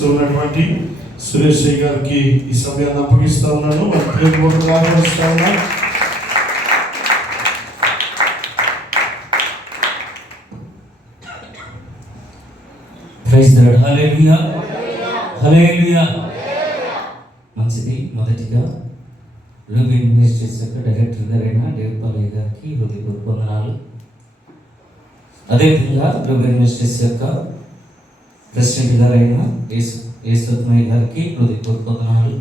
చేస్తున్నటువంటి సురేష్ గారికి ఈ సమయాన్ని అప్పగిస్తా ఉన్నాను. ఆహ్వానిస్తా ఉన్నాను. Praise the Lord. Hallelujah, hallelujah. మంచిది. మొదటిగా రూబిన్ మినిస్ట్రీస్ యొక్క డైరెక్టర్ గారైన దేవపాలయ్య గారికి హృదయపూర్వక వందనాలు. అదేవిధంగా రూబిన్ మినిస్ట్రీస్ యొక్క ప్రెసిడెంట్ గారైన యేసుమయ్య గారికి హృదయపూర్వక వందనాలు.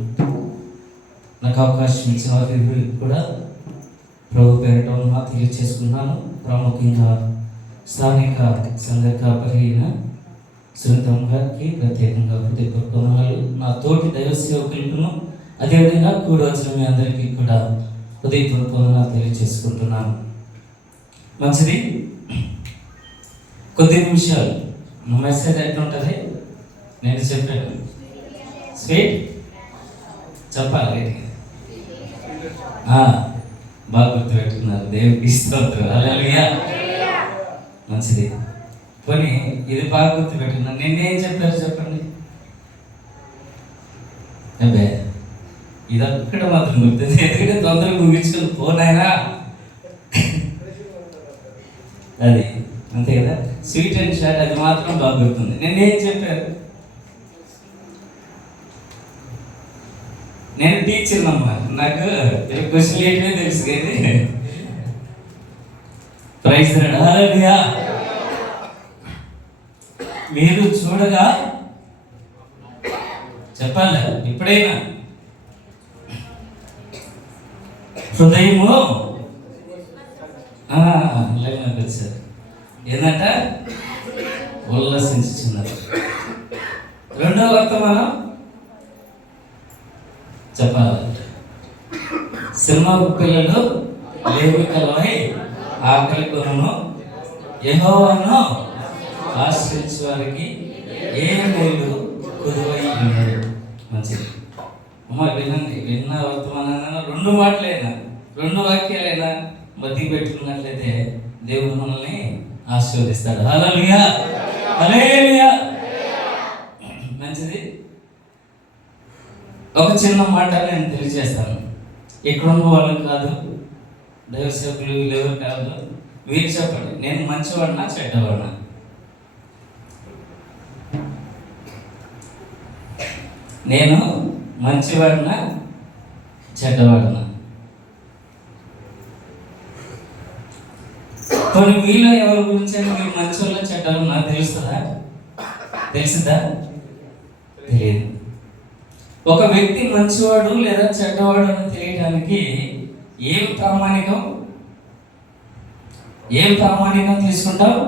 నాకు అవకాశం ఇచ్చిన వారికి కూడా ప్రభు పేరిట తెలియచేసుకున్నాను. ప్రాముఖ్యంగా స్థానిక సంఘ కాపరి అయిన సునీతమ్మ గారికి ప్రత్యేకంగా హృదయపూర్వక వందనాలు. నా తోటి దైవ సేవకులను అదేవిధంగా కూడి వచ్చిన మీ అందరికీ కూడా హృదయపూర్వక వందనాలు తెలియచేసుకుంటున్నాను. మంచిది. కొద్ది నిమిషాలు నా మెసేజ్ ఎట్లుంటుంది నేను చెప్పాను. స్వీట్ చెప్పాలి. బాగా గుర్తుపెట్టుకున్నారు. దేవుడికి స్తోత్రం. హల్లెలూయా. మంచిది. పోనీ ఇది బాగా గుర్తుపెట్టుకున్నాను. నిన్నేం చెప్పారు చెప్పండి. అబ్బే ఇది అక్కడ మాత్రం గుర్తుంది. ఎందుకంటే తొందరగా ముగించుకొని పోనాయనా అది అంతే కదా. స్వీట్ అండ్ షార్ట్ అది మాత్రం బాగా గుర్తుంది. నిన్నేం చెప్పారు. నేను టీచర్ అమ్మా. నాకు క్వశ్చన్ ఏంటనే తెలుసు కానీ ప్రైజ్ ది లార్డ్. హల్లెలూయా. మీరు చూడగా చెప్పాలి ఎప్పుడైనా హృదయము సార్ ఏంటంట ఉల్లాసించుచున్నారు. రెండవ వర్తమానం చెప్పాలి. సింహపు పిల్లలు లేవి కలవై ఆకలి కొను యెహోవాను ఆశ్రయించే వారికి ఏ మేలు కుదువై ఉన్నాడు. మంచిది అమ్మ. వినండి. విన్న వర్తమానాన్ని రెండు మాటలైనా రెండు వాక్యాలైనా బతికి పెట్టుకున్నట్లయితే దేవుడు మనల్ని ఆశీర్వదిస్తాడు. హల్లెలూయా, హల్లెలూయా. మంచిది. ఒక చిన్న మాట నేను తెలియజేస్తాను. ఎక్కడున్న వాళ్ళు కాదు, దైవ సేవకులు ఎవరు కాదు. మీరు చెప్పండి, నేను మంచివాడినా చెడ్డవాడినా? నేను మంచివాడినా చెడ్డవాడినా? కొన్ని మీలో ఎవరి గురించి మీరు మంచివాళ్ళ చెడ్డవాళ్ళు నాకు తెలుస్తుందా? తెలుసుదా? తెలియదు. ఒక వ్యక్తి మంచివాడు లేదా చెడ్డవాడు అని తెలియడానికి ఏం ప్రామాణికం తీసుకుంటావు?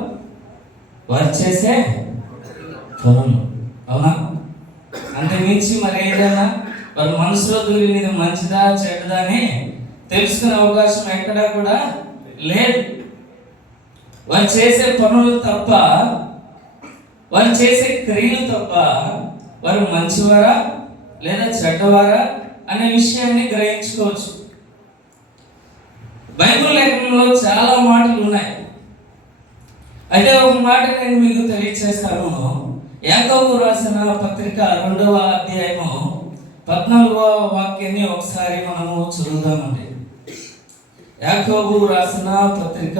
వారు చేసే పనులు. అవునా? అంతకుమించి మరి ఏదైనా వారి మనసులో దూరినది మంచిదా చెడ్డదా అని తెలుసుకునే అవకాశం ఎక్కడా కూడా లేదు. వారు చేసే పనులు తప్ప, వారు చేసే క్రియలు తప్ప వారు మంచివారా లేదా చెడ్డవారా అనే విషయాన్ని గ్రహించుకోవచ్చు. బైబిల్ లేఖనంలో చాలా మాటలు ఉన్నాయి. అయితే ఒక మాట నేను మీకు తెలియజేస్తాను. యాకోబు రాసిన పత్రిక 2వ అధ్యాయము 14వ వాక్యాన్ని ఒకసారి మనము చదువుదామండి. యాకోబు రాసిన పత్రిక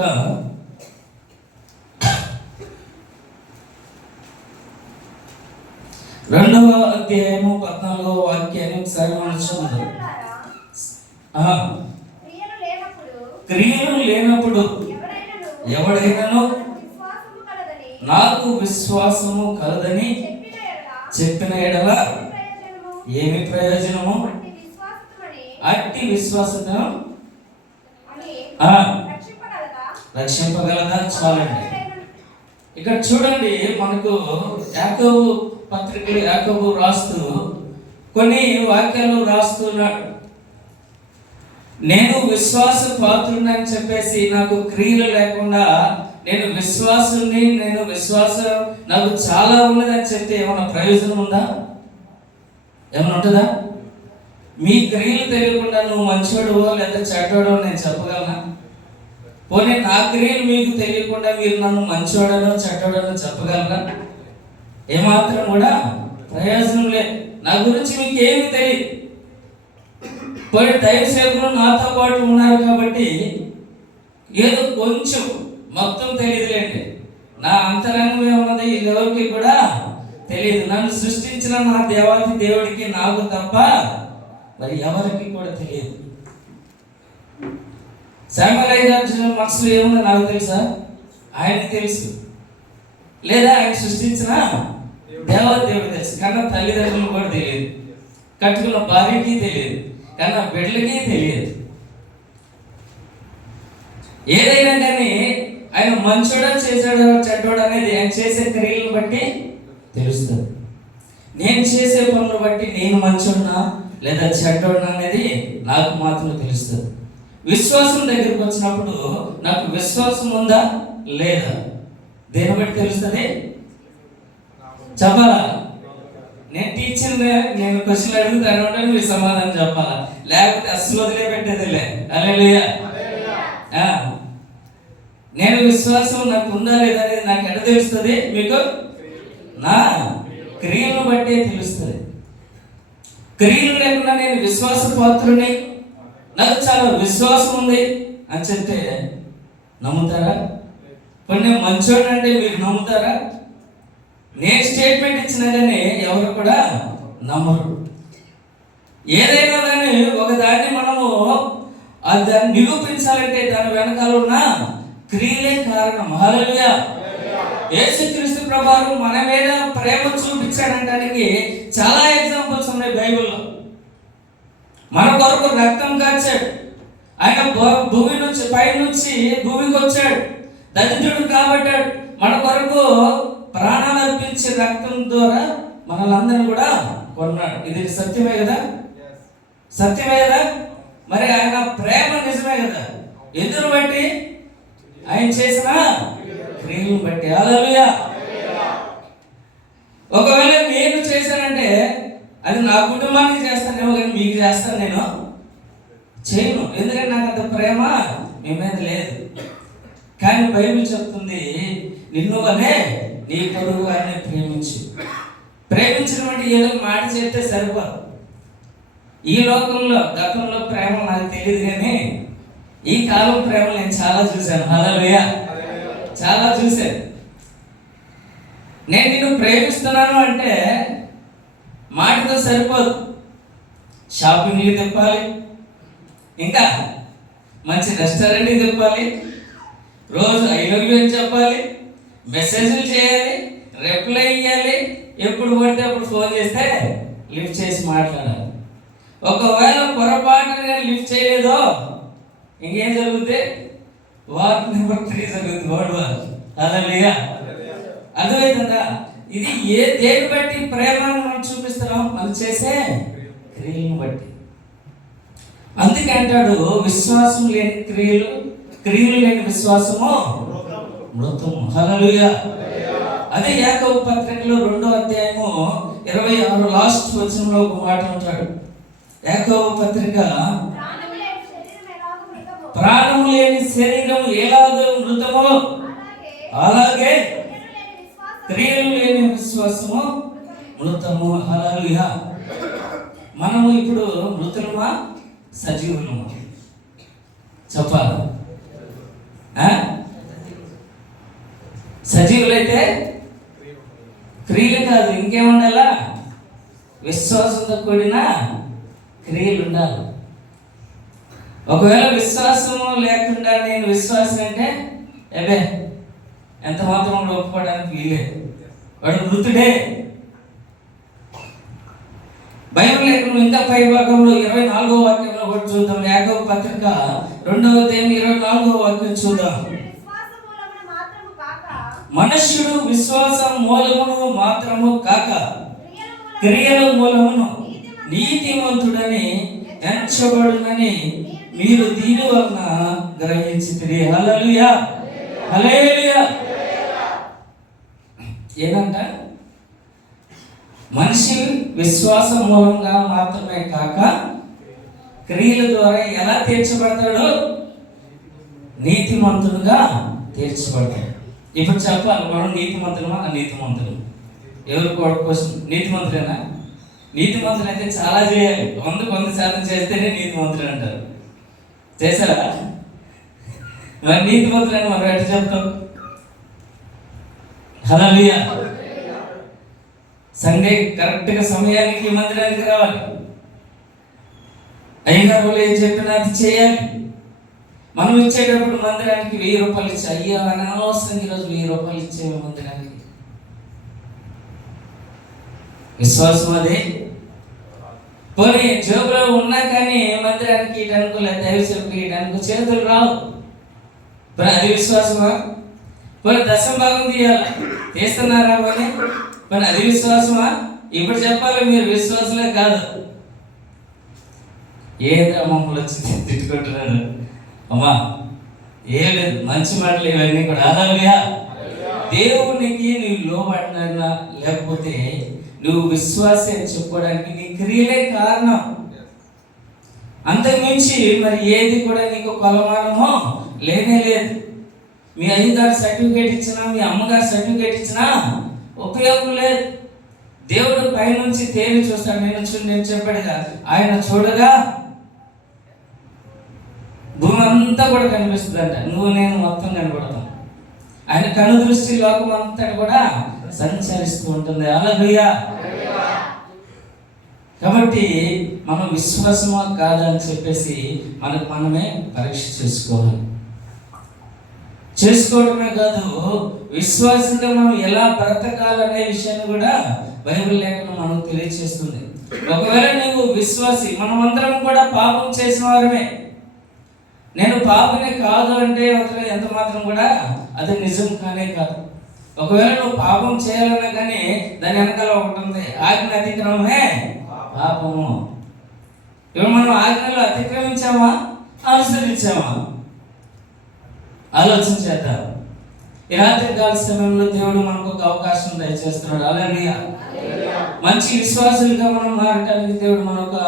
2వ అధ్యాయము 14వ వాక్యాన్ని ఒకసారి మనం చూద్దాం. క్రియలు లేనప్పుడు ఎవడైనాను నాకు విశ్వాసము కలదని చెప్పిన ఎడల ఏమి ప్రయోజనము? అట్టి విశ్వాసము రక్షింపగలదా? చాలండి. ఇక్కడ చూడండి, మనకు యాకోబు పత్రికలు యాకోబు రాస్తూ కొన్ని వాక్యాలు రాస్తున్నాడు. నేను విశ్వాస పాత్రుడని చెప్పేసి నాకు క్రియలు లేకుండా నేను విశ్వాసుని, విశ్వాసం నాకు చాలా ఉన్నదని చెప్తే ఏమైనా ప్రయోజనం ఉందా? ఏమైనా ఉంటుందా? మీ క్రియలు తెలియకుండా నువ్వు మంచివాడువో లేదా చెడ్డవాడో నేను చెప్పగలనా? పోనీ నా క్రియలు మీకు తెలియకుండా మీరు నన్ను మంచివాడనో చెడ్డవాడనో చెప్పగలరా? ఏమాత్రం కూడా ప్రయోజనం లేదు. నా గురించి మీకు ఏమి తెలియదు. కొన్ని దైవ సేవకులు నాతో పాటు ఉన్నారు కాబట్టి ఏదో కొంచెం మొత్తం తెలియదులేండి. నా అంతరంగం ఏమున్నది వీళ్ళెవరికి కూడా తెలియదు. నన్ను సృష్టించిన నా దేవాది దేవుడికి నాకు తప్ప మరి ఎవరికి కూడా తెలియదు. శామ్యూయల్ గారి మనసులో ఏముందో నాకు తెలుసా? ఆయనకి తెలుసు. లేదా ఆయన సృష్టించిన దేవాది దేవుడు తెలుసు. కన్నా తల్లిదండ్రులు కూడా తెలియదు, కట్టుకున్న భార్యకి తెలియదు, కన్నా బిడ్డలకి తెలియదు. ఏదైనా కానీ ఆయన మంచోడా చేశాడో చెడ్డోడా అనేది ఆయన చేసే క్రియలను బట్టి తెలుస్తుంది. నేను చేసే పనులు బట్టి నేను మంచోడినా లేదా చెడ్డోడినా అనేది నాకు మాత్రమే తెలుస్తుంది. విశ్వాసం దగ్గరికి వచ్చినప్పుడు నాకు విశ్వాసం ఉందా లేదా దేని బట్టి తెలుస్తుంది? చెప్పాలా? నేను టీచర్, నేను క్వశ్చన్ అడుగుతాను అంటే నువ్వు సమాధానం చెప్పాలా, లేకపోతే అస్సలు వదిలిపెట్టేదిలే. హల్లెలూయా. నేను విశ్వాసం నాకు ఉందా లేదా అనేది నాకు ఎక్కడ తెలుస్తుంది? మీకు నా క్రియలను బట్టే తెలుస్తుంది. క్రియలు లేకుండా నేను విశ్వాస పాత్రుని, నాకు చాలా విశ్వాసం ఉంది అని చెప్తే నమ్ముతారా? కొన్ని నేను మంచోడు అంటే మీరు నమ్ముతారా? నేను స్టేట్మెంట్ ఇచ్చినా కానీ ఎవరు కూడా నమ్మరు. ఏదైనా కానీ ఒకదాన్ని మనము దాన్ని నిరూపించాలంటే దాని వెనకాల ఉన్న క్రియలే కారణం. హల్లెలూయా. యేసుక్రీస్తు ప్రభువు మన మీద ప్రేమ చూపించాడనడానికి చాలా ఎగ్జాంపుల్స్ ఉన్నాయి బైబిల్లో. మన కొరకు రక్తం కార్చాడు. ఆయన భూమి నుంచి పై నుంచి భూమికి వచ్చాడు. దరిద్రుడు కాబట్టాడు. మన కొరకు ప్రాణాలు అర్పించి రక్తం ద్వారా మనలందరినీ కూడా కొన్నాడు. ఇది సత్యమే కదా? సత్యమే కదా? మరి ఆయన ప్రేమ నిజమే కదా? ఎందును బట్టి? ఆయన చేసిన క్రియలను బట్టి. హల్లెలూయా. ఒకవేళ నేను చేశానంటే అది నా కుటుంబానికి చేస్తానేమో కానీ మీకు చేస్తాను నేను చేయను. ఎందుకంటే నాకు అంత ప్రేమ మీ మీద లేదు. కానీ బైబిల్ చెప్తుంది నిన్ను అనే నీ పొరుగు వారిని ప్రేమించు. ప్రేమించడం అంటే ఏదో మాట చెప్తే సరిపోదు. ఈ లోకంలో గతంలో ప్రేమ నాకు తెలియదు కానీ ఈ కాలం ప్రేమ నేను చాలా చూశాను. హల్లెలూయా. చాలా చూశాను. నేను నిన్ను ప్రేమిస్తున్నాను అంటే మాటతో సరిపోదు. షాపింగ్లు తిప్పాలి, ఇంకా మంచి రెస్టారెంట్కి తిప్పాలి, రోజు ఐ లవ్ యూ అని చెప్పాలి, మెసేజ్లు చేయాలి, రిప్లై ఇవ్వాలి, ఎప్పుడు పడితే అప్పుడు ఫోన్ చేస్తే లిఫ్ట్ చేసి మాట్లాడాలి. ఒకవేళ పొరపాటుగా లిఫ్ట్ చేయలేదో ఇంకేం జరుగుతుంది? వార్ నెంబర్ 3 జరుగుతుంది. World war. హల్లెలూయా. అర్థమవుతుందా? ఇది దేని బట్టి ప్రేమను మనం చూపిస్తున్నాం? మనం చేసే క్రియలను బట్టి. అందుకే అంటాడు విశ్వాసం లేని క్రియలు, క్రియలు లేని విశ్వాసము మృతము. హల్లెలూయా. అదే యాకోబు పత్రికలో 2వ అధ్యాయము 26 లాస్ట్ వచనంలో ఒక మాట ఉంటాడు. యాకోబు పత్రిక, ప్రాణము లేని శరీరం ఎలాగో మృతమో అలాగే క్రియలు లేని విశ్వాసము మృతము. హల్లెలూయా. మనము ఇప్పుడు మృతులమా సజీవులమా? చెప్పాలి. సజీవులైతే క్రియలు కాదు, ఇంకేముండాలా? విశ్వాసంతో కూడిన క్రియలు ఉండాలి. ఒకవేళ విశ్వాసము లేకుండా నేను విశ్వాసం అంటే ఏవే ఎంత మాత్రం ఒప్పుకోవడానికి వీలే, వాడు మృతుడే. బైబిల్ లేఖనం ఇంకా పై భాగంలో 24వ వాక్యంలో కూడా చూద్దాం. యాకోబు పత్రిక 2వ అధ్యాయం 24వ వాక్యం చూద్దాం. మనుష్యుడు విశ్వాసం మూలమును మాత్రము కాక క్రియల మూలమును నీతిమంతుడని ఎంచబడునని మీరు దీని వలన గ్రహించితిరి. హల్లెలూయా. హల్లెలూయా. ఏదంట? మనిషి విశ్వాసం మూలంగా మాత్రమే కాక క్రియల ద్వారా ఎలా తీర్చబడతాడు? నీతిమంతుడుగా తీర్చబడతాడు. ఇప్పుడు చెప్పాలి, మనం నీతిమంతులమా అనీతిమంతులు? ఎవరు కోసం? నీతిమంతులేనా? నీతిమంతులు అయితే చాలా చేయాలి, 100% చేస్తేనే నీతిమంతులు అంటారు. చేశారా? మరి నీతిమంతులని మనం ఎట్లా చెప్తాం? హల్లెలూయా. సండే కరెక్ట్గా సమయానికి మందిరానికి రావాలి. అయ్యగారు వాళ్ళు ఏం చెప్పినా అది చేయాలి. మనం ఇచ్చేటప్పుడు మందిరానికి 1000 రూపాయలు ఇచ్చి, అయ్యా అనవసరం ఈరోజు 1000 రూపాయలు ఇచ్చేవి మందిరానికి. విశ్వాసం అదే. పోనీ జోబులో ఉన్నా కానీ మందిరానికి ఇయడానికి లేదా దైవసేవకు ఇయడానికి చేతులు రావు. పోనీ అది విశ్వాసమా? పోనీ దశమ భాగం తీయాలి, తీస్తున్నారా? పోనీ అది విశ్వాసమా? ఇప్పుడు చెప్పాలి, మీరు విశ్వాసలే కాదు. ఏదో మమ్మల్ని వచ్చి తిట్టుకుంటున్నారు. అమ్మా ఏం లేదు, మంచి మాటలు ఇవన్నీ కూడా. హల్లెలూయా. దేవునికి నువ్వు లోబడినా లేకపోతే నువ్వు విశ్వాసి అని చెప్పుకోవడానికి నీ క్రియలే కారణం. అంతకుమించి మరి ఏది కూడా నీకు కొలమానమో లేనే లేదు. మీ అయ్యగారు సర్టిఫికేట్ ఇచ్చినా, మీ అమ్మగారు సర్టిఫికేట్ ఇచ్చినా ఉపయోగం లేదు. దేవుడు పైనుంచి తేలి చూస్తాడు. నేను చెప్పాడుగా, ఆయన చూడగా భూమి అంతా కూడా కనిపిస్తుందంట. నువ్వు నేను మొత్తం కనబడతాం. ఆయన కను దృష్టి లోకం అంతా కూడా సంచరిస్తూ ఉంటుంది. హల్లెలూయా. కాబట్టి మనం విశ్వాసమా కాదా అని చెప్పేసి మనమే పరీక్ష చేసుకోవడమే కాదు, విశ్వాసంగా మనం ఎలా బ్రతకాలనే విషయాన్ని కూడా బైబిల్ లేఖనం మనకు తెలియజేస్తుంది. ఒకవేళ నువ్వు విశ్వాసి, మనమందరం కూడా పాపం చేసిన వారమే. నేను పాపని కాదు అంటే ఒకవేళ ఎంత మాత్రం కూడా అది నిజం కానే కాదు. ఒకవేళ నువ్వు పాపం చేయాలన్నా కానీ దాని వెనకాల ఒకటి ఉంది, ఆజ్ఞ అతిక్రమమే పాపము. ఇప్పుడు మనం ఆజ్ఞలు అతిక్రమించామా, అనుసరించామా? ఆలోచన చేద్దాం. ఈ రాత్రి కాల సమయంలో దేవుడు మనకు ఒక అవకాశం దయచేస్తున్నాడు. హల్లెలూయా. మంచి విశ్వాసులుగా మనం మారటానికి దేవుడు మనకు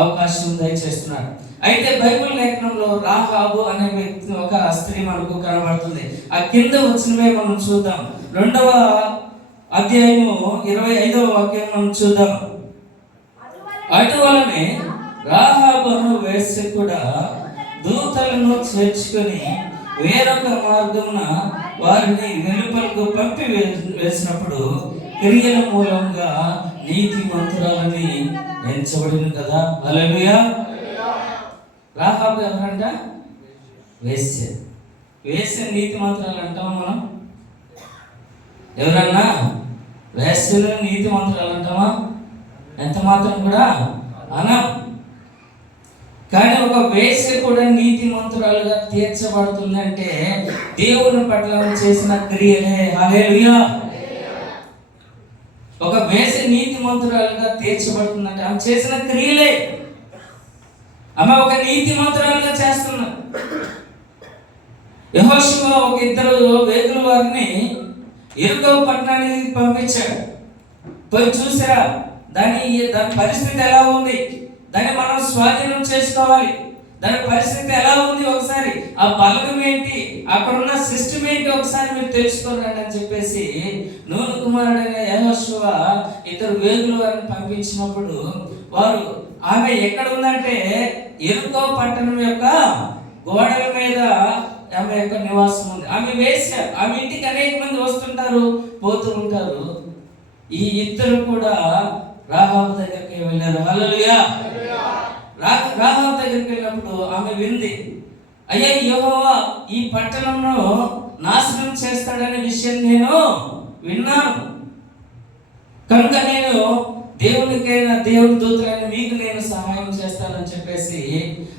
అవకాశం దయచేస్తున్నాడు. అయితే బైబిల్ లేఖనంలో రాహాబు అనే వ్యక్తి, ఒక స్త్రీ మనకు కనబడుతుంది. ఆ కింద వచ్చినవే మనం చూద్దాం. 2వ అధ్యాయము 25వ వాక్యం మనం చూద్దాం. అటువలనే రాహాబు అను వేశ్య కూడా దూతలను చేర్చుకొని వేరొక మార్గమున వారిని వెలుపలకు పంపి వేసినప్పుడు క్రియల మూలంగా నీతిమంతురాలని ఎంచబడింది కదా. హల్లెలూయా. రాహాబు ఎవరంట? వేశ్య. వేశ్య నీతిమంతురాలు అంటాం మనం? ఎవరన్నా వేశ్యలు నీతిమంతురాలు అంటామా? ఎంత మాత్రం కూడా అనం. కానీ ఒక వేశ్య కూడా నీతిమంతురాలుగా తీర్చబడుతుందంటే దేవుని పట్ల చేసిన క్రియలే. హల్లెలూయా. ఒక వేశ్య నీతిమంతురాలుగా తీర్చబడుతుందంటే ఆమె చేసిన క్రియలే. ఆమె ఒక నీతిమంతురాలుగా చేస్తున్నా. యెహోషువ ఒక 2 వేగుల వారిని యెరికో పట్టణానికి పంపించాడు. పోయి చూసారా దాని పరిస్థితి ఎలా ఉంది, దాన్ని మనం స్వాధీనం చేసుకోవాలి. దాని పరిస్థితి ఎలా ఉంది, ఒకసారి ఆ బలగం ఏంటి, అక్కడ ఉన్న సిస్టమ్ ఏంటి ఒకసారి మీరు తెలుసుకోరండి అని చెప్పేసి నూను కుమారుడైన యెహోషువ 2 వేగుల వారిని పంపించినప్పుడు వారు, ఆమె ఎక్కడ ఉందంటే యెరికో పట్టణం యొక్క గోడల మీద ఆమె యొక్క నివాసం ఉంది. ఆమె వేశ్య. ఆమె ఇంటికి అనేక మంది వస్తుంటారు, పోతూ ఉంటారు. ఈ 2 కూడా రాహాబు దగ్గరికి వెళ్ళారు. హల్లెలూయా. రాహాబు దగ్గరికి వెళ్ళినప్పుడు ఆమె వింది, అయ్యా యెహోవా ఈ పట్టణంలో నాశనం చేస్తాడనే విషయం నేను విన్నాను, కనుక నేను దేవునికైనా దేవుని దూతలైన మీకు నేను సహాయం చేస్తానని చెప్పేసి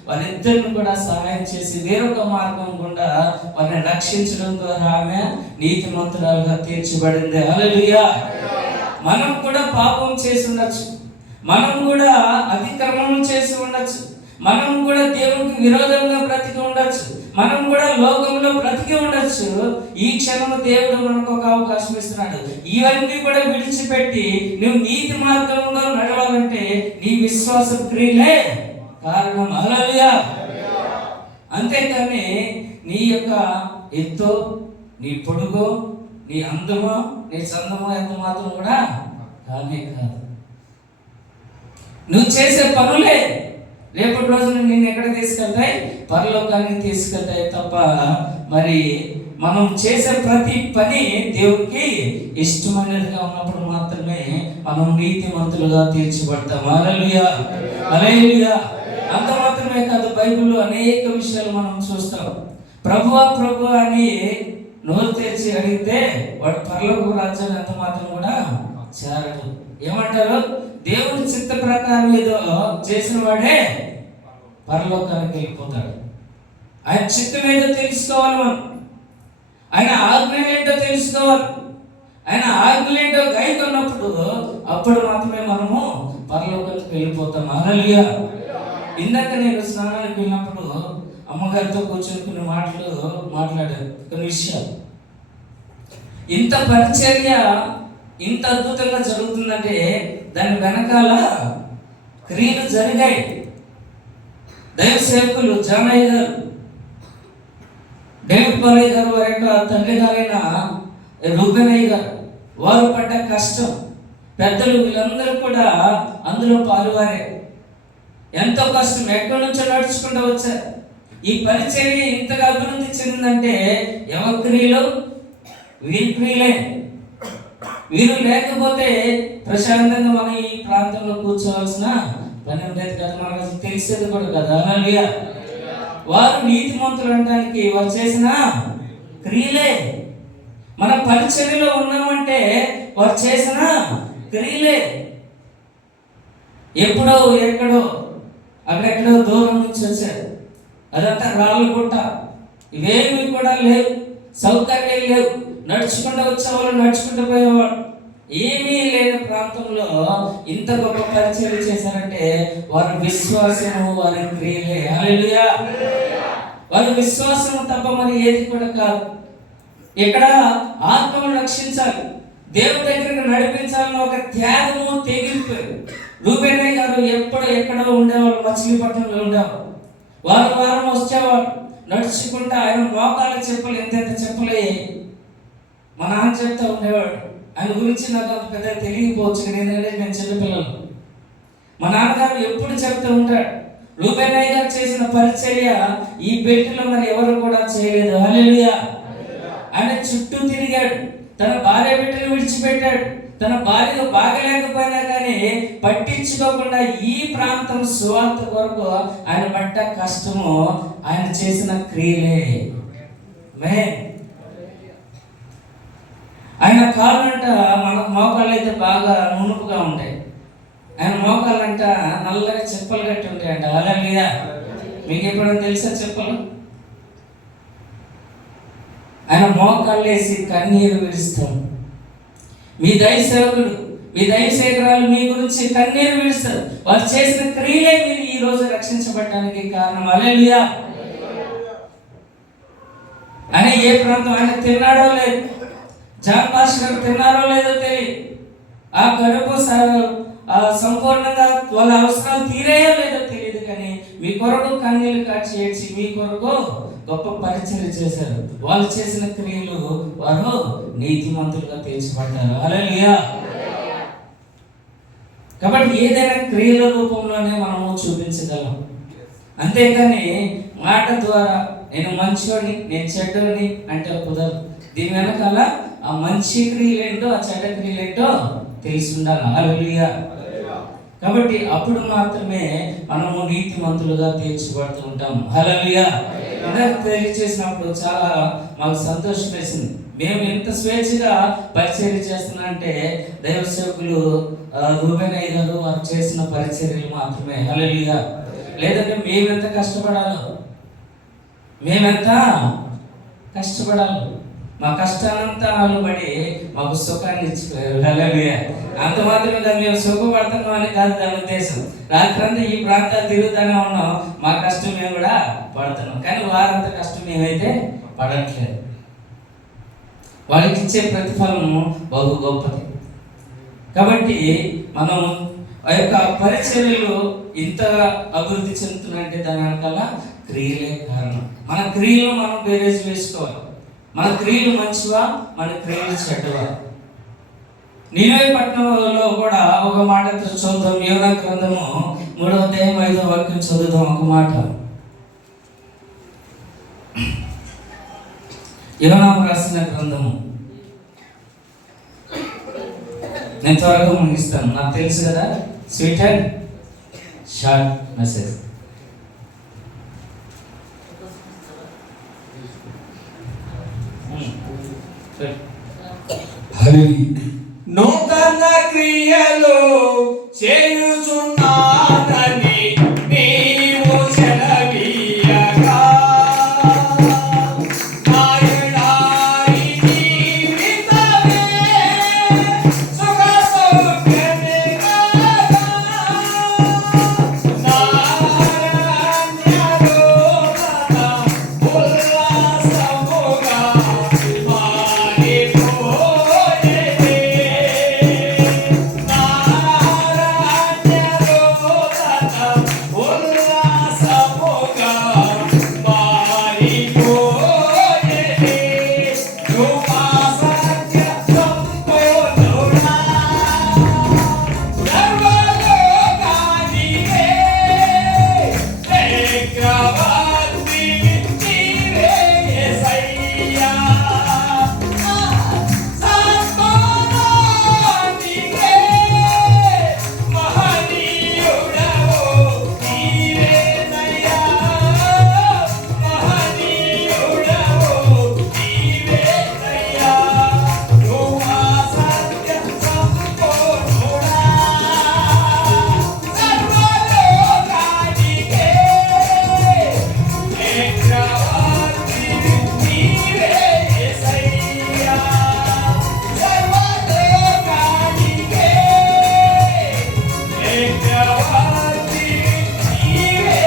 వారిద్దరిని కూడా సహాయం చేసి వేరొక మార్గం గుండా వారిని రక్షించడం ద్వారా ఆమె నీతిమంతురాలుగా తీర్చబడింది. హల్లెలూయా. మనం కూడా పాపం చేసి ఉండొచ్చు, మనం కూడా అతిక్రమం చేసి ఉండొచ్చు, మనం కూడా దేవునికి విరోధంగా బ్రతికి ఉండొచ్చు, మనం కూడా లోకంలో బ్రతికి ఉండొచ్చు. ఈ క్షణము దేవుడు మనకు ఒక అవకాశం ఇస్తున్నాడు. ఇవన్నీ కూడా విడిచిపెట్టి నువ్వు నీతి మార్గంలో నడవాలంటే నీ విశ్వాస క్రియలే కారణం. హల్లెలూయా. అంతేకాని నీ యొక్క ఎత్తు, నీ పొడుగు, నీ అందమో, నీ చందమో ఎంత మాత్రం కూడా కానే కాదు. నువ్వు చేసే పనులే రేపటి రోజున నిన్ను ఎక్కడ తీసుకెళ్తాయి? పరలోకానికి తీసుకెళ్తాయి తప్ప మరి మనం చేసే ప్రతి పని దేవుడికి ఇష్టమైనదిగా ఉన్నప్పుడు మాత్రమే మనం నీతిమంతులుగా తీర్చిబడతాం. హల్లెలూయా, హల్లెలూయా. అంత మాత్రమే కాదు, బైబిల్లో అనేక విషయాలు మనం చూస్తాం. ప్రభువా ప్రభువా అని నోరు తెరిచి అడిగితే వాడు పరలోక రాజ్యాన్ని ఎంత మాత్రం కూడా చేరడు. ఏమంటారు? దేవుని చిత్త ప్రకారం ఏదో చేసిన వాడే పరలోకానికి వెళ్ళిపోతాడు. ఆయన చిత్తం ఏదో తెలుసుకోవాలి, మనం ఆయన ఆజ్ఞలు ఏంటో తెలుసుకోవాలి. ఆయన ఆజ్ఞలు ఏంటో గైకొన్నప్పుడు అప్పుడు మాత్రమే మనము పరలోకానికి వెళ్ళిపోతాం. హల్లెలూయా. ఇందాక నేను స్నానానికి వెళ్ళినప్పుడు అమ్మగారితో కూర్చొని కొన్ని మాటలు మాట్లాడాను, కొన్ని విషయాలు. ఇంత పరిచర్య ఇంత అద్భుతంగా జరుగుతుందంటే దాని వెనకాల క్రియలు జరిగాయి. దైవ సేవకులు జానయ్య గారు, డేవిడ్ బాలయ్య గారు, వారి యొక్క తండ్రి గారైన రూబెనయ్య గారు, వారు పడ్డ కష్టం, పెద్దలు వీళ్ళందరూ కూడా అందులో పాలువారే. ఎంతో కష్టం, ఎక్కడి నుంచో నడుచుకుంటూ వచ్చారు. ఈ పరిచర్య ఇంతగా అభివృద్ధి చెందిందంటే ఎవరి క్రియలు? వీరి క్రియలే. వీరు లేకపోతే ప్రశాంతంగా మనం ఈ ప్రాంతంలో కూర్చోవలసిన పని ఉండేది కదా, మనకు తెలిసేది కూడా కదా. హల్లెలూయా. వారు నీతిమంతులు అనడానికి వారు చేసిన క్రియలే. మన పరిచర్యలో ఉన్నామంటే వారు చేసిన క్రియలే. ఎప్పుడో ఎక్కడో అక్కడెక్కడో దూరం నుంచి వచ్చారు. అదంతా రాళ్ళు గుట్ట, ఇవేమి కూడా లేవు, సౌకర్యాలు లేవు. నడుచుకుంటూ వచ్చేవాళ్ళు, నడుచుకుంటూ పోయేవాళ్ళు. ఏమీ లేని ప్రాంతంలో ఇంత గొప్ప పరిచర్య చేశారంటే వారి విశ్వాసము, వారి క్రియలే. హల్లెలూయా. వారి విశ్వాసము తప్ప మరి ఏది కూడా కాదు. ఇక్కడ ఆత్మను రక్షించాలి, దేవుని దగ్గరికి నడిపించాలని ఒక త్యాగము, తెగింపు. రూబెనయ్య గారు ఎక్కడో ఉండేవాళ్ళు, మచిలీపట్నంలో ఉండేవాళ్ళు. వారం వచ్చేవాళ్ళు నడుచుకుంటా. ఆయన మోకాళ్ళ చెప్పులు ఎంతెంత చెప్పులే మా నాన్న చెప్తా ఉండేవాడు. ఆయన గురించి నాకు అంత పెద్ద తెలియకపోవచ్చు, ఎందుకంటే నేను చిన్నపిల్లలు. మా నాన్నగారు ఎప్పుడు చెప్తూ ఉంటాడు, రూబెనయ్య గారు చేసిన పరిచర్య ఈ బెల్ట్లో మరి ఎవరు కూడా చేయలేదు. హల్లెలూయా. ఆయన చుట్టూ తిరిగాడు, తన భార్య బిడ్డలు విడిచిపెట్టాడు. తన భార్య బాగలేకపోయినా కానీ పట్టించుకోకుండా ఈ ప్రాంతం సువార్త కొరకు ఆయన పడ్డ కష్టము, ఆయన చేసిన క్రియలే. ఆయన కాళ్ళంట, మన మోకాళ్ళు అయితే బాగా నునుపుగా ఉంటాయి, ఆయన మోకాళ్ళంట నల్లగా చెప్పులు కట్టి ఉంటాయంట. హల్లెలూయా. మీకు ఎప్పుడైనా తెలుసా చెప్పులు? ఆయన మోకాళ్ళు వేసి కన్నీరు విడుస్తాడు. మీ దైవ సేవకుడు, మీ దైవ సేవకురాలు మీ గురించి కన్నీరు విడుస్తారు. వారు చేసిన క్రియలే మీరు ఈ రోజు రక్షించబడడానికి కారణం. హల్లెలూయా. ఆయన ఏ ప్రాంతం ఆయన తిన్నాడో లేదు, జాన్ పాస్టర్ తిన్నారో లేదో తెలియదు, ఆ కడుపు సంపూర్ణంగా వాళ్ళ అవసరాలు తీరేయో లేదో తెలియదు, కానీ మీ కొరకు కన్నీళ్ళు కాచి ఏడ్చి మీ కొరకు గొప్ప పరిచర్య చేశారు. వాళ్ళు చేసిన క్రియలు వారు నీతిమంతులుగా తీర్చబడ్డారు. హల్లెలూయా. కాబట్టి ఏదైనా క్రియల రూపంలోనే మనము చూపించగలం, అంతేగాని మాట ద్వారా నేను మంచోడిని, నేను చెడ్డోడిని అంటే కుదరదు. దీని వెనకాల ఆ మంచి క్రియలేంటో, ఆ చెడ్డ క్రియలేంటో తెలిసి ఉండాలి. హల్లెలూయా. కాబట్టి అప్పుడు మాత్రమే మనము నీతిమంతులుగా తీర్చబడుతూ ఉంటాం. హల్లెలూయా. తెలియచేసినప్పుడు చాలా మాకు సంతోషం వేసింది. మేము ఎంత స్వేచ్ఛగా పరిచర్య చేస్తున్నామంటే దైవ సేవకులు రూబెనయ్య గారు వారు చేసిన పరిచర్యలు మాత్రమే. హల్లెలూయా. లేదంటే మేమెంత కష్టపడాలో, మా కష్టానంతా పడి మాకు సుఖాన్ని ఇచ్చిపోయారు. హల్లెలూయా. అంత మాత్రమే మేము సుఖపడుతున్నాం అని కాదు దాని ఉద్దేశం. రాత్రంతా ఈ ప్రాంతాలు తిరుగుతూనే ఉన్నాం, మా కష్టం మేము కూడా పడుతున్నాం, కానీ వారంత కష్టం మేమైతే పడట్లేదు. వాళ్ళకి ఇచ్చే ప్రతిఫలము బహు గొప్పది. కాబట్టి మనం ఆ యొక్క పరిచర్యలు ఇంతగా అభివృద్ధి చెందుతున్నాయంటే దాని వెనకాల క్రియలే కారణం. మన క్రియలు మనం బేరేజ్ వేసుకోవాలి. మన క్రియలు మంచివా, మన క్రియలు చెడ్డవా? నినివే పట్టణంలో కూడా ఒక మాట చూద్దాం. యోనా గ్రంథము 3వ అధ్యాయం 5వ వాక్యం చదువుదాం. ఒక మాట యోనా రాసిన గ్రంథము. నేను త్వరగా ముగిస్తాను, నాకు తెలుసు కదా. Sweet and short message. నూతన క్రియలు చేయుచున్నానని నీవు సెలవీయగా నా ఎడారి జీవితమే సుఖ సౌఖ్యమే కాగా నా అరణ్యలోన ఉల్లాసముగా మారిపోయేది. నా అరణ్యలోన ఉల్లాసముగా మారిపోయేది. కృపా సత్య సంపూర్ణుడా సర్వలోకానికే చక్రవర్తి నీవే యేసయ్యా. సంపూర్ణానికే మహనీయుడవు నీవేనయ్యా. మహనీయుడవు నీవేనయ్యా. కృపా సత్య సంపూర్ణుడా సర్వలోకానికే చక్రవర్తి నీవే యేసయ్యా. సర్వలోకానికే చక్రవర్తి నీవే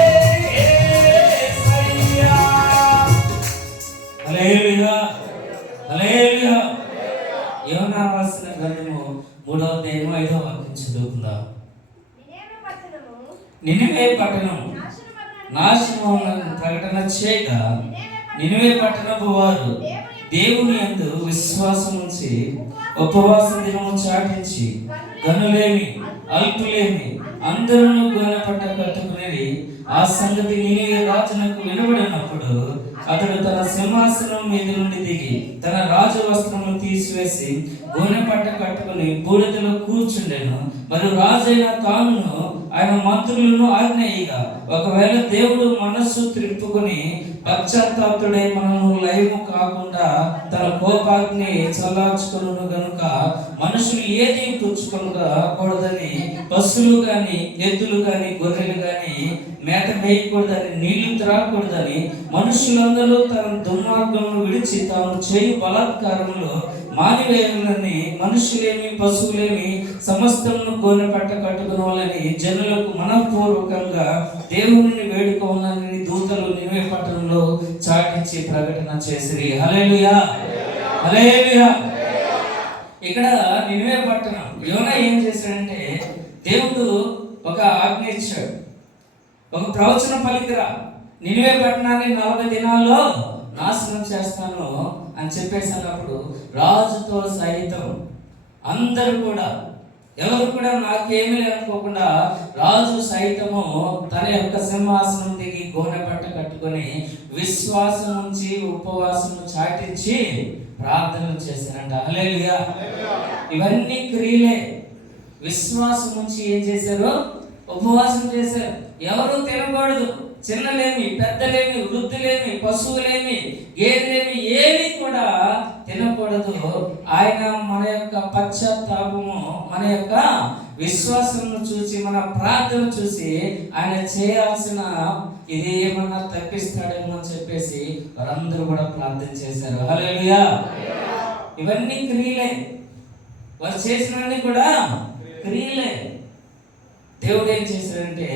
యేసయ్యా. హల్లెలూయా, హల్లెలూయా. యోనా రాసిన గ్రంథము 3వ అధ్యాయం 5వ వాక్యం చదువుకుందాం. నినివే పట్టణం నాశనములను ప్రకటన చేయగా నినివే పట్టణపు వారు దేవుని యందు విశ్వాసం ఉంచి ఉపవాస దినము చాటించి గనులేమి అల్పులేమి అందరూ గోనెపట్ట కట్టుకునేది. ఆ సంగతి నినివే రాజునకు వినబడినప్పుడు అతడు తన సింహాసనం మీద నుండి దిగి తన రాజు వస్త్రమును తీసివేసి గోనెపట్ట కట్టుకుని బూడిదలో కూర్చుండెను. మరియు రాజైన తాను ఆయన మంత్రులను ఆజ్ఞయిగా, ఒకవేళ దేవుడు మనస్సు త్రిప్పుకొని పశ్చాత్తాపుడై మనము లయము కాకుండా తన కోపాగ్ని చల్లార్చుకొనును గనుక మనుషులు ఏది పుచ్చుకొనకూడదని పశువులు గాని ఎద్దులు గాని గొర్రెలు గాని మేత వేయకూడదని నీళ్లు త్రాగకూడదని మనుషులందరూ తన దుర్మార్గమును విడిచి తాము చేయు బలాత్కారంలో మానివేయాలని మనుషులేమి పశువులేమి సమస్తమును గోనెపట్ట కట్టుకుని వాళ్ళని జనులకు మనఃపూర్వకంగా దేవుని వేడుకోవాలని దూతలు నినివే పట్టణంలో చాటించి ప్రకటన చేసిరి. హల్లెలూయా, హల్లెలూయా. ఇక్కడ నినివే పట్టణం యోనా ఏం చేశాడంటే, దేవుడు ఒక ఆజ్ఞ ఇచ్చాడు, ఒక ప్రవచన పలికిరా, నినివే పట్టణాన్ని 40 దినాల్లో నాశనం చేస్తాను అని చెప్పేసినప్పుడు రాజుతో సైతం అందరూ కూడా ఎవరు కూడా నాకేమీ లేనుకోకుండా రాజు సైతము తన యొక్క సింహాసనం దిగి గోనెపట్ట కట్టుకొని విశ్వాసం ఉంచి ఉపవాసము చాటించి ప్రార్థనలు చేశారంట. హల్లెలూయా. ఇవన్నీ క్రియలే. విశ్వాసం ఉంచి ఏం చేశారు? ఉపవాసం చేశారు. ఎవరు తినకూడదు, చిన్నలేమి పెద్దలేమి వృద్ధులేమి పశువులేమి గేదెలేమి ఏవి కూడా తినకూడదు. ఆయన మన యొక్క పశ్చాత్తాపము మన యొక్క విశ్వాసమును చూసి మన ప్రార్థన చూసి ఆయన చేయాల్సిన ఇది ఏమన్నా తప్పిస్తాడేమో అని చెప్పేసి వారందరూ కూడా ప్రార్థన చేశారు. హల్లెలూయా. ఇవన్నీ క్రియలే, వారు చేసినవన్నీ కూడా క్రియలే. దేవుడు ఏం చేశాడంటే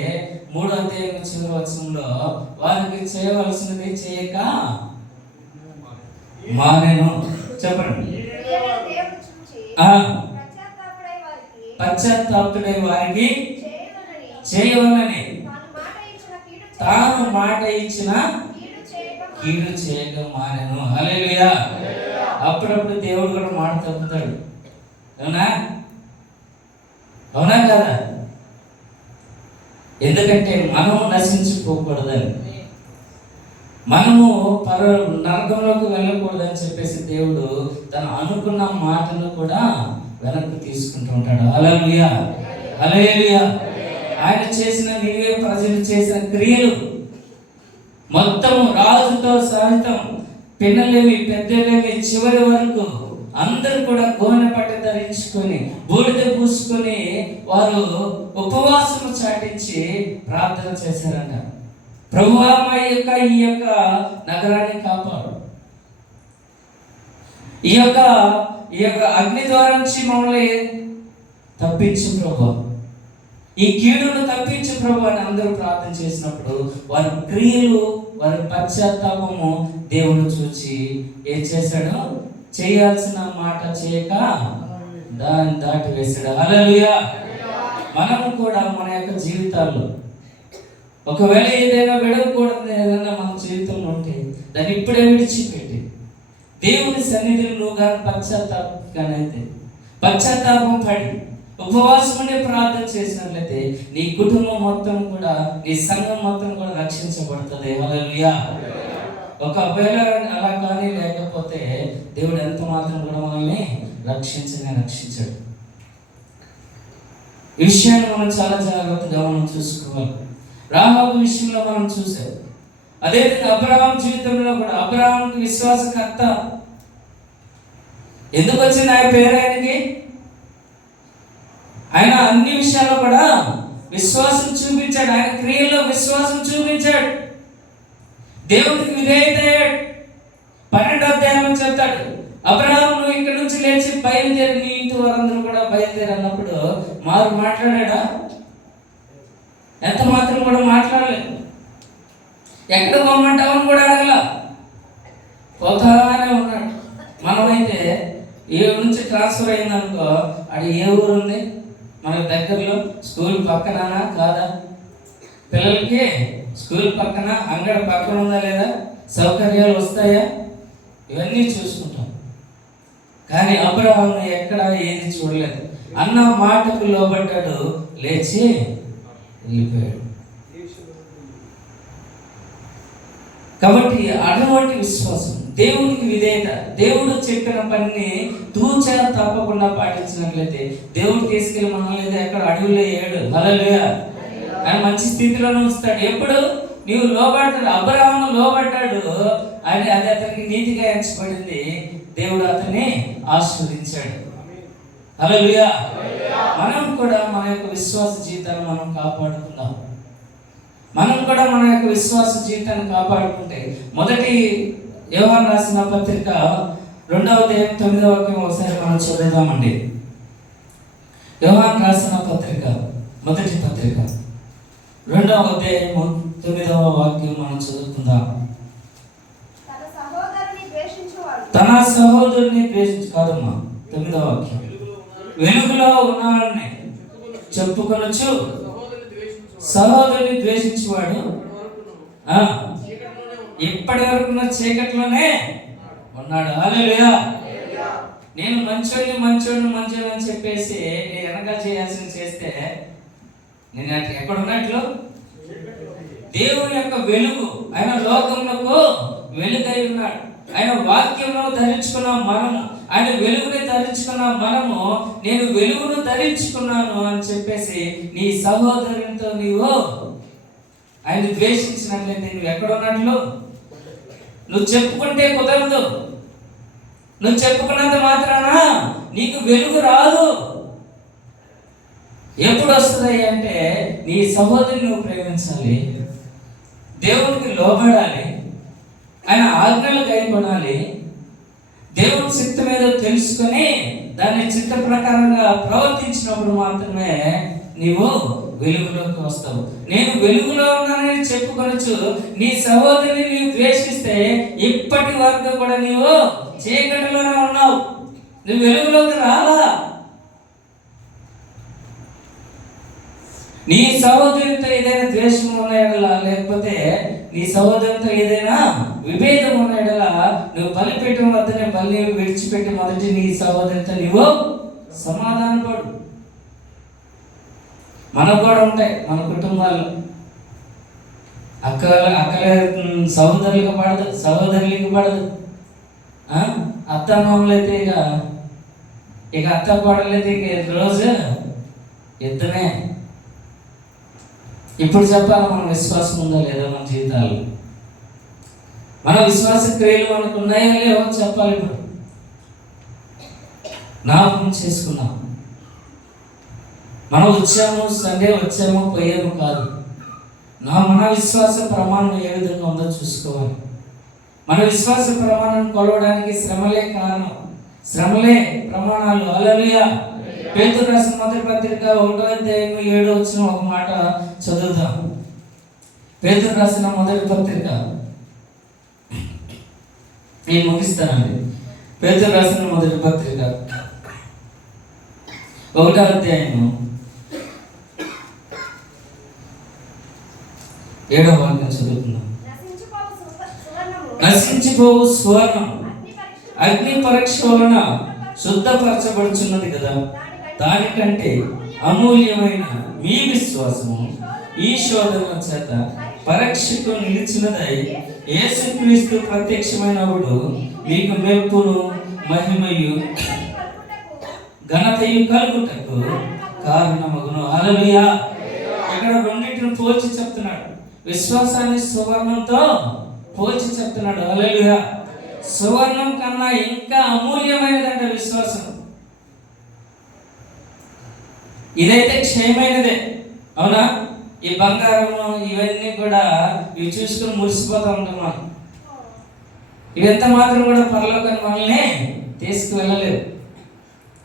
3వ అధ్యాయం చివరి వచనంలో వారికి చేయవలసినది చేయక మానేను. చెప్పండి. పశ్చాత్తాపుడై వారికి చేయవలని తాను మాట ఇచ్చిన కీడు చేయక మానేను. హల్లెలూయా. అప్పుడప్పుడు దేవుడు కూడా మాట తప్పుతాడు, అవునా? అవునా కదా? ఎందుకంటే మనము నశించిపోకూడదని, మనము నరకంలోకి వెళ్ళకూడదని చెప్పేసి దేవుడు తను అనుకున్న మాటను కూడా వెనక్కి తీసుకుంటూ ఉంటాడు. హల్లెలూయా, హల్లెలూయా. ఆయన చేసిన నినివే ప్రజలు చేసిన క్రియలు మొత్తము రాజుతో సహితం పిన్నలేమి పెద్దలేమి చివరి వరకు అందరూ కూడా గోనె పట్టు ధరించుకొని బూడిద పూసుకొని వారు ఉపవాసము చాటించి ప్రార్థన చేశారంట. ప్రభువా, ఈ యొక్క నగరాన్ని కాపాడు, ఈ యొక్క అగ్ని ద్వారా నుంచి మమ్మల్ని తప్పించు ప్రభు, ఈ కీడును తప్పించు ప్రభు అని అందరూ ప్రార్థన చేసినప్పుడు వారి క్రియలు, వారి పశ్చాత్తాపము దేవుడు చూచి ఏం చేశాడు? చేయాల్సిన మాట చేయక దాన్ని దాటి వేశాడు. హల్లెలూయా. మనము కూడా మన యొక్క జీవితాల్లో ఒకవేళ ఏదైనా విడవకూడదు ఏదైనా మన జీవితంలో ఉంటే దాన్ని ఇప్పుడే విడిచిపెట్టి దేవుని సన్నిధిలో నువ్వు కానీ పశ్చాత్తాపం పడి ఉపవాసమునే ప్రార్థన చేసినట్లయితే నీ కుటుంబం మొత్తం కూడా, నీ సంఘం మొత్తం కూడా రక్షించబడుతుంది. హల్లెలూయా. ఒకవేళ అలా కానీ లేకపోతే దేవుడు ఎంత మాత్రం కూడా మనల్ని రక్షించాడు. ఈ విషయాన్ని మనం చాలా జాగ్రత్తగా మనం చూసుకోవాలి. రాహాబు విషయంలో మనం చూసాం. అదేవిధంగా అబ్రహాం జీవితంలో కూడా, అబ్రహాంకి విశ్వాసకర్త ఎందుకు వచ్చింది ఆయన పేరు? ఆయన అన్ని విషయాల్లో కూడా విశ్వాసం చూపించాడు. ఆయన క్రియల్లో విశ్వాసం చూపించాడు. దేవుడికి విధేయత అయ్యాడు. 12వ అధ్యాయం చెప్తాడు, అబ్రహాం నువ్వు ఇక్కడ నుంచి లేచి బయలుదేరి నీ ఇంటి వారందరూ కూడా బయలుదేరి అన్నప్పుడు మాట్లాడాడా? ఎంత మాత్రం కూడా మాట్లాడలేదు. ఎక్కడ పోమంటావని కూడా అడగల, పోతానే ఉన్నాడు. మనమైతే ఏ నుంచి ట్రాన్స్ఫర్ అయిందనుకో, అది ఏ ఊరు ఉంది మన దగ్గరలో, స్కూల్ పక్కన కాదా, పిల్లలకి స్కూల్ పక్కన అంగడి పక్కన ఉందా లేదా, సౌకర్యాలు వస్తాయా, ఇవన్నీ చూసుకుంటాం. కానీ అబ్రహాం ఎక్కడ ఏది చూడలేదు. అన్న మాటకు లోబడ్డాడు, లేచి వెళ్ళిపోయాడు. కాబట్టి అటువంటి విశ్వాసం, దేవునికి విధేయత, దేవుడు చెప్పిన పనిని తూచా తప్పకుండా పాటించినట్లయితే దేవుడు తీసుకెళ్ళి మనల్ని ఎక్కడ అడవుల్లో వేయడు. హల్లెలూయా. ఆయన మంచి స్థితిలో ఉంచుతాడు. ఎప్పుడు నీవు లోబడతాడు. అబ్రహాము లోబడ్డాడు, అది అతనికి నీతిగా ఎంచబడింది. దేవుడు అతన్ని ఆశీర్వదించాడు. హల్లెలూయా. మనం కూడా మన యొక్క విశ్వాస జీవితాన్ని మనం కాపాడుకుందాం. మనం కూడా మన యొక్క విశ్వాస జీవితాన్ని కాపాడుకుంటే, మొదటి యోహాను రాసిన పత్రిక 2వ అధ్యాయం 9వ వాక్యం ఒకసారి మనం చదువుదామండి. యోహాను రాసిన పత్రిక, మొదటి పత్రిక 2వ అధ్యాయం 9వ వాక్యం మనం చదువుకుందాం. తన సహోదరుని ద్వేషించు కాదమ్మా, 9వ వాక్యం. వెలుగులో ఉన్నాడని చెప్పుకొనొచ్చు సహోదరుని ద్వేషించేవాడు ఇప్పటి వరకు చీకట్లోనే ఉన్నాడు. హల్లెలూయా. నేను మంచోడిని అని చెప్పేసి నేను వెనకాల చేయాల్సింది చేస్తే నేను ఎక్కడ ఉన్నట్లు? దేవుని యొక్క వెలుగు, ఆయన లోకమునకు వెలుగై ఉన్నాడు. ఆయన వాక్యంలో ధరించుకున్న మనము, ఆయన వెలుగుని ధరించుకున్న మనము, నేను వెలుగును ధరించుకున్నాను అని చెప్పేసి నీ సహోదరునితో నీవు ఆయన ద్వేషించినట్లయితే నువ్వు ఎక్కడ ఉన్నట్లు? నువ్వు చెప్పుకుంటే కుదరదు. నువ్వు చెప్పుకున్నంత మాత్రాన నీకు వెలుగు రాదు. ఎప్పుడు వస్తుంది అంటే నీ సహోదరుని నువ్వు ప్రేమించాలి, దేవునికి లోబడాలి, ఆయన ఆజ్ఞలు కైకొనాలి, దేవుని చిత్తం ఏదో తెలుసుకొని దాని చిత్త ప్రకారంగా ప్రవర్తించినప్పుడు మాత్రమే నీవు వెలుగులోకి వస్తావు. నేను వెలుగులో ఉన్నానని చెప్పుకొనొచ్చు, నీ సహోదరిని నీవు ద్వేషిస్తే ఇప్పటి వరకు కూడా నీవు చీకటిలోనే ఉన్నావు. నువ్వు వెలుగులోకి రాలా. నీ సహోదరితో ఏదైనా ద్వేషం ఉన్నాయడలా, లేకపోతే నీ సహోదరితో ఏదైనా విభేదం ఉన్నాయడలా, నువ్వు బలిపీఠం వద్దనే బలి విడిచిపెట్టి మొదటి నీ సహోదరితో నీవు సమాధానపడు. మనకు కూడా ఉంటాయి మన కుటుంబాల్లో. అక్కలే సహోదరులకు పడదు, సహోదరులకు పడదు. అత్త మామూలు అయితే ఇక అత్త కోడలైతే ఇక రోజు యుద్ధమే. ఇప్పుడు చెప్పాలి మన విశ్వాసం ఉందా లేదా మన జీవితాలు, మన విశ్వాస క్రియలు మనకు ఉన్నాయా లేవో చెప్పాలి. ఇప్పుడు జ్ఞాపకం చేసుకున్నాం. మనం వచ్చాము, సండే వచ్చాము, పోయాము కాదు. మన విశ్వాస ప్రమాణం ఏ విధంగా ఉందో చూసుకోవాలి. మన విశ్వాస ప్రమాణం కొలవడానికి శ్రమలే కారణం, శ్రమలే ప్రమాణాలు. హల్లెలూయా. పేతురు రాసిన మొదటి పత్రిక 1:7 ఒక మాట చదువుదాం. పేతురు రాసిన మొదటి పత్రిక, నేను ముగిస్తానండి. పేతురు రాసిన మొదటి పత్రిక 1వ అధ్యాయము 7వ వాక్యం చదువుతున్నాం. నశించిపోవు సువర్ణం అగ్ని పరీక్ష వలన శుద్ధపరచబడుచున్నది కదా, దానికంటే అమూల్యమైన మీ విశ్వాసము ఈ శోధన చేత పరీక్షకు నిలిచినదై యేసుక్రీస్తు ప్రత్యక్షమైనప్పుడు మీకు మెప్పును మహిమయు ఘనతయు కలుగుటకు కారణమగును. హల్లెలూయా. ఇక్కడ రెండింటిని పోల్చి చెప్తున్నాడు. విశ్వాసాన్ని సువర్ణంతో పోల్చి చెప్తున్నాడు. హల్లెలూయా. సువర్ణం కన్నా ఇంకా అమూల్యమైనదంట విశ్వాసం. ఇదైతే క్షయమైనదే, అవునా? ఈ బంగారము ఇవన్నీ కూడా ఇవి చూసుకొని మురిసిపోతూ ఉంటాం మనం. ఇవి ఎంత మాత్రం కూడా పరలోకాన్ని మనల్ని తీసుకువెళ్ళలేవు.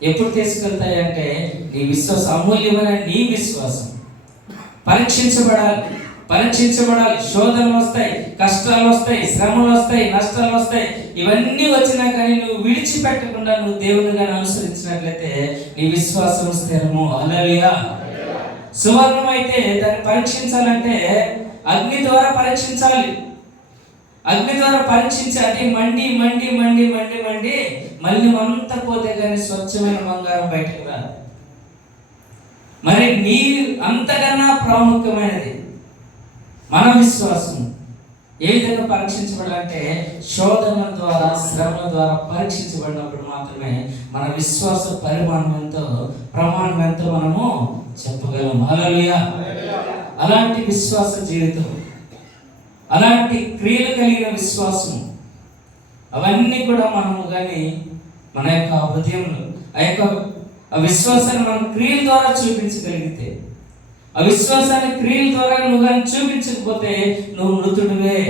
ఎప్పుడు తీసుకెళ్తాయి అంటే నీ విశ్వాసం, అమూల్యమైన నీ విశ్వాసం పరీక్షించబడాలి. శోధనలు వస్తాయి, కష్టాలు వస్తాయి, శ్రమలు వస్తాయి, నష్టాలు వస్తాయి. ఇవన్నీ వచ్చినా కానీ నువ్వు విడిచిపెట్టకుండా నువ్వు దేవుని గాని అనుసరించినట్లయితే నీ విశ్వాసం స్థిరము. హల్లెలూయా. సువర్ణం అయితే దాన్ని పరీక్షించాలంటే అగ్ని ద్వారా పరీక్షించాలి. అగ్ని ద్వారా పరీక్షించి అది మండి మండి మండి మండి మండి మళ్ళీ అంతా పోతే కానీ స్వచ్ఛమైన బంగారం బయటకు రాదు. మరి నీ అంతకన్నా ప్రాముఖ్యమైనది మన విశ్వాసం. ఏ విధంగా పరీక్షించబడాలంటే శోధన ద్వారా, శ్రమల ద్వారా పరీక్షించబడినప్పుడు మాత్రమే మన విశ్వాస ప్రమాణం ఎంతో మనము చెప్పగలం. హల్లెలూయా. అలాంటి విశ్వాస జీవితం, అలాంటి క్రియలు కలిగిన విశ్వాసం, అవన్నీ కూడా మనము కానీ మన యొక్క హృదయంలో ఆ విశ్వాసాన్ని మనం క్రియల ద్వారా చూపించగలిగితే, ఆ విశ్వాసాన్ని క్రియల ద్వారా నువ్వు కానీ చూపించకపోతే నువ్వు మృతుడివే.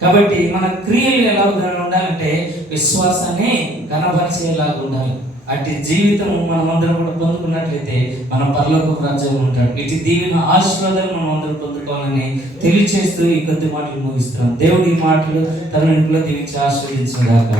కాబట్టి మన క్రియలు ఎలా ఉండాలంటే విశ్వాసాన్ని కనబరిచేలాగా ఉండాలి. అట్టి జీవితం మనం అందరం కూడా పొందుకున్నట్లయితే మన పరలోకపు రాజ్యంలో ఉంటాడు. ఇటు దీవెన ఆశీర్వాదాలు మనం అందరం పొందుకోవాలని తెలియచేస్తూ ఈ కొద్ది మాటలు ముగిస్తున్నాం. దేవుడి మాటలు తన ఇంట్లో దీవించి ఆశీర్వదించుగాక.